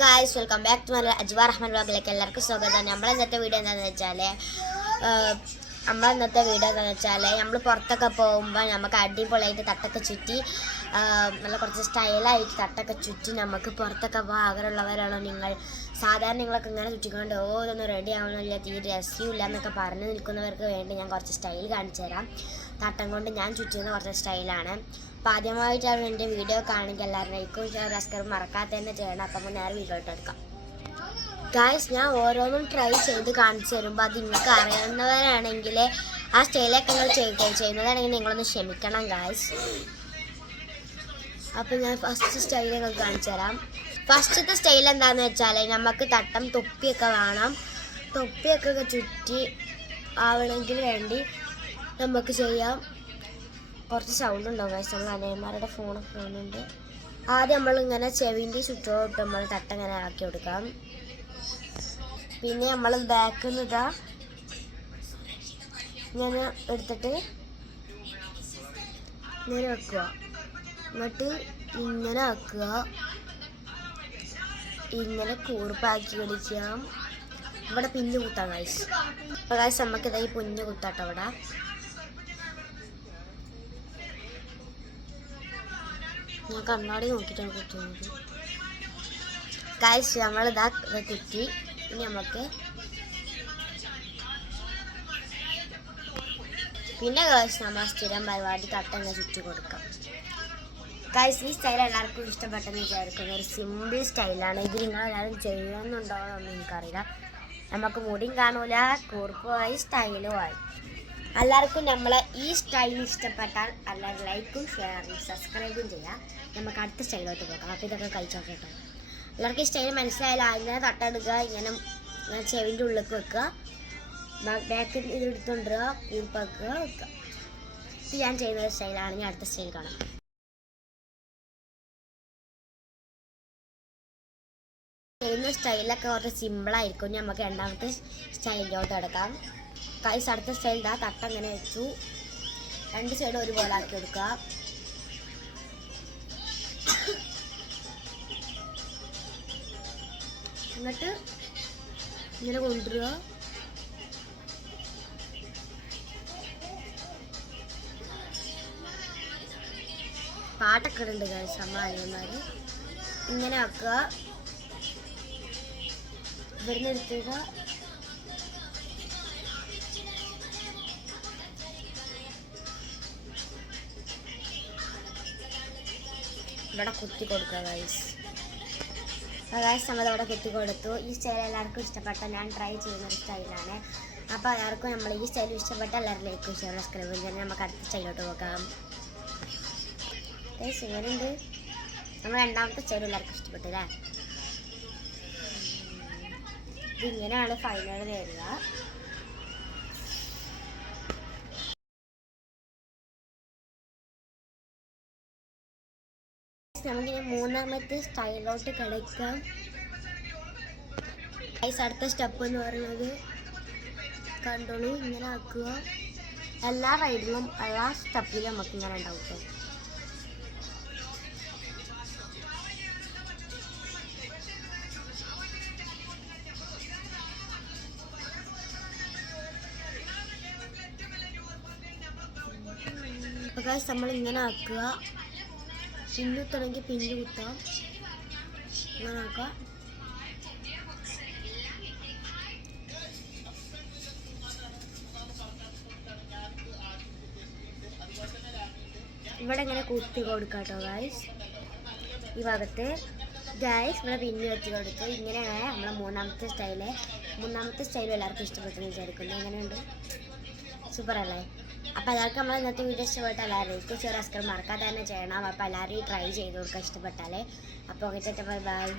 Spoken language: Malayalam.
Guys, welcome back to my Ajwar Rahman വ്ലോഗിലേക്ക് എല്ലാവർക്കും സ്വാഗതം. ഇന്നത്തെ വീഡിയോ എന്താണെന്ന് വെച്ചാൽ നമ്മൾ പുറത്തൊക്കെ പോകുമ്പോൾ നമുക്ക് അടിപൊളിയായിട്ട് തട്ടൊക്കെ ചുറ്റി നല്ല കുറച്ച് സ്റ്റൈലായിട്ട് തട്ടൊക്കെ ചുറ്റി നമുക്ക് പുറത്തൊക്കെ പോകാൻ ആഗ്രഹമുള്ളവരാണോ നിങ്ങൾ? സാധാരണ നിങ്ങളൊക്കെ ഇങ്ങനെ ചുറ്റിക്കൊണ്ട് ഇതൊന്നും റെഡി ആവണില്ല, തീരെ രസമില്ല എന്നൊക്കെ പറഞ്ഞു നിൽക്കുന്നവർക്ക് വേണ്ടി ഞാൻ കുറച്ച് സ്റ്റൈൽ കാണിച്ചു തരാം. തട്ടം കൊണ്ട് ഞാൻ ചുറ്റുന്ന കുറച്ച് സ്റ്റൈലാണ്. അപ്പോൾ ആദ്യമായിട്ടാണ് എൻ്റെ വീഡിയോ കാണിക്കുക. എല്ലാവരും ലൈക്കും ഷെയർ സബ്സ്ക്രൈബ് മറക്കാതെ തന്നെ ചെയ്യണം. അപ്പം നേരെ വീഡിയോ എടുക്കാം. ഗായ്സ്, ഞാൻ ഓരോന്നും ട്രൈ ചെയ്ത് കാണിച്ചു തരുമ്പോൾ അത് നിങ്ങൾക്ക് അറിയാവുന്നവരാണെങ്കിൽ ആ സ്റ്റൈലൊക്കെ നിങ്ങൾ ചെയ്യുന്നതാണെങ്കിൽ നിങ്ങളൊന്ന് ക്ഷമിക്കണം ഗായ്സ്. അപ്പോൾ ഞാൻ ഫസ്റ്റ് സ്റ്റൈൽ നിങ്ങൾക്ക് കാണിച്ചു തരാം. ഫസ്റ്റത്തെ സ്റ്റൈൽ എന്താണെന്ന് വെച്ചാൽ നമുക്ക് തട്ടം തൊപ്പിയൊക്കെ വേണം. തൊപ്പിയൊക്കെ ചുറ്റി ആവണമെങ്കിൽ വേണ്ടി നമുക്ക് ചെയ്യാം. കുറച്ച് സൗണ്ട് ഉണ്ടാവും ഗൈസ്, നമ്മൾ അനയന്മാരുടെ ഫോണൊക്കെ കാണുന്നുണ്ട്. ആദ്യം നമ്മളിങ്ങനെ ചെവിൻ്റെ ചുറ്റോട്ട് നമ്മൾ തട്ടങ്ങനെ ആക്കി കൊടുക്കാം. പിന്നെ നമ്മൾ ബാക്കിൽ നിന്ന് ഇതാ ഇങ്ങനെ എടുത്തിട്ട് ഇങ്ങനെ വെക്കുക, എന്നിട്ട് ഇങ്ങനെ ആക്കുക, ഇങ്ങനെ കൂർപ്പാക്കി പിടിക്കാം. ഇവിടെ പിന്നു കുത്താം ഗൈസ്. അപ്പോൾ ഗൈസ് നമുക്കിതാ ഈ പുഞ്ഞ് കുത്താട്ടോ. അവിടെ ഞാൻ കണ്ണാടി നോക്കിയിട്ടാണ് കുത്തുന്നത് ഗൈസ്. നമ്മളിതാ കുത്തി. ഇനി നമുക്ക് പിന്നെ ഗൈസ് നമ്മൾ സ്ഥിരം പരിപാടി തട്ടങ്ങ് ചുറ്റി കൊടുക്കാം. ഗൈസ്, ഈ സ്റ്റൈൽ എല്ലാവർക്കും ഇഷ്ടപ്പെട്ടെന്ന് വിചാരിക്കുന്നത് ഒരു സിമ്പിൾ സ്റ്റൈലാണ്. ഇത് നിങ്ങളെല്ലാവരും ചെയ്യുന്നുണ്ടോയെന്നൊന്നും എനിക്കറിയില്ല. നമുക്ക് മുടിയും കാണൂല, കൂർപ്പുമായി സ്റ്റൈലുമായി. എല്ലാവർക്കും നമ്മളെ ഈ സ്റ്റൈൽ ഇഷ്ടപ്പെട്ടാൽ എല്ലാവരും ലൈക്കും ഷെയറും സബ്സ്ക്രൈബും ചെയ്യാം. നമുക്ക് അടുത്ത സ്റ്റൈലോട്ട് പോകാം. അപ്പോൾ ഇതൊക്കെ കഴിച്ചോട്ടെ. എല്ലാവർക്കും ഈ സ്റ്റൈൽ മനസ്സിലായാലും ഇങ്ങനെ തട്ടെടുക്കുക, ഇങ്ങനെ ചെവിൻ്റെ ഉള്ളിലേക്ക് വെക്കുക, ബാക്കിൽ ഇത് എടുത്തുകൊണ്ടിരിക്കുക, കൂർപ്പാക്കുക, വെക്കുക. ഇത് ഞാൻ ചെയ്യുന്ന ഒരു സ്റ്റൈലാണ്. ഞാൻ അടുത്ത സ്റ്റൈൽ കാണാം. ചെയ്യുന്ന സ്റ്റൈലൊക്കെ കുറച്ച് സിമ്പിളായിരിക്കും. നമുക്ക് രണ്ടാമത്തെ സ്റ്റൈലിലോട്ട് എടുക്കാം. ഗൈസ്, അടുത്ത സ്റ്റൈൽ ഇതാ തട്ട അങ്ങനെ വെച്ചു. രണ്ട് സൈഡും ഒരുപോലെ ആക്കി കൊടുക്കുക. എന്നിട്ട് ഇങ്ങനെ കൊണ്ടുവരിക. പാട്ടൊക്കെ ഉണ്ട് ഗൈസ്, അമ്മമാർ ഇങ്ങനെ ആക്കുക. ഇവിടുന്ന് എടുത്തുക. ഇവിടെ കുത്തി കൊടുക്കുക ഗൈസ്. ഗൈസ്, നമ്മളിവിടെ കുത്തി കൊടുത്തു. ഈ സ്റ്റൈൽ എല്ലാവർക്കും ഇഷ്ടപ്പെട്ട ഞാൻ ട്രൈ ചെയ്യുന്നൊരു സ്റ്റൈലാണ്. അപ്പോൾ എല്ലാവർക്കും നമ്മൾ ഈ സ്റ്റൈൽ ഇഷ്ടപ്പെട്ട എല്ലാവരും ലൈക്കും ഷെയർ സബ്സ്ക്രൈബ് ചെയ്യാൻ. നമുക്ക് അടുത്ത സ്റ്റൈലോട്ട് പോകാം. ഗൈസ്, ഇങ്ങനെയുണ്ട്. നമ്മൾ രണ്ടാമത്തെ സ്റ്റൈൽ എല്ലാവർക്കും ഇഷ്ടപ്പെട്ടു അല്ലേ? ഇതിങ്ങനെയാണ് ഫൈനൽ വരിക. നമുക്കിനി മൂന്നാമത്തെ സ്റ്റൈലോട്ട് കിടക്കാം. ഗൈസ്, അടുത്ത സ്റ്റെപ്പ് എന്ന് പറയുന്നത് കണ്ടോളൂ, ഇങ്ങനെ ആക്കുക. എല്ലാ റൈഡിലും എല്ലാ സ്റ്റെപ്പിലും നമുക്ക് ഇങ്ങനെ ഉണ്ടാവും കേട്ടോ. അപ്പോൾ ഗൈസ്, നമ്മളിങ്ങനെ ആക്കുക. പിന്നു കുത്തണമെങ്കിൽ പിന്നു കുത്താം. ഇങ്ങനെ ആക്കാം. ഇവിടെ ഇങ്ങനെ കുത്തി കൊടുക്കാം കേട്ടോ ഗൈസ്. ഈ ഭാഗത്ത് ഗൈസ് ഇവിടെ പിന്നു വെച്ച് കൊടുത്തു. ഇങ്ങനെയാണ് നമ്മളെ മൂന്നാമത്തെ സ്റ്റൈലും എല്ലാവർക്കും ഇഷ്ടപ്പെട്ടെന്ന് വിചാരിക്കുന്നു. എങ്ങനെയുണ്ട്? സൂപ്പർ അല്ലേ? അപ്പോൾ എല്ലാവർക്കും നമ്മൾ ഇന്നത്തെ വീഡിയോ ഇഷ്ടപ്പെട്ട എല്ലാവരും ലൈക്ക് ഷെയർ സബ്സ്ക്രൈബ് മറക്കാതെ തന്നെ ചെയ്യണം. അപ്പോൾ എല്ലാവരും ട്രൈ ചെയ്ത് കൊടുക്കുക ഇഷ്ടപ്പെട്ടാൽ. അപ്പോൾ ഓക്കെ, ബൈ.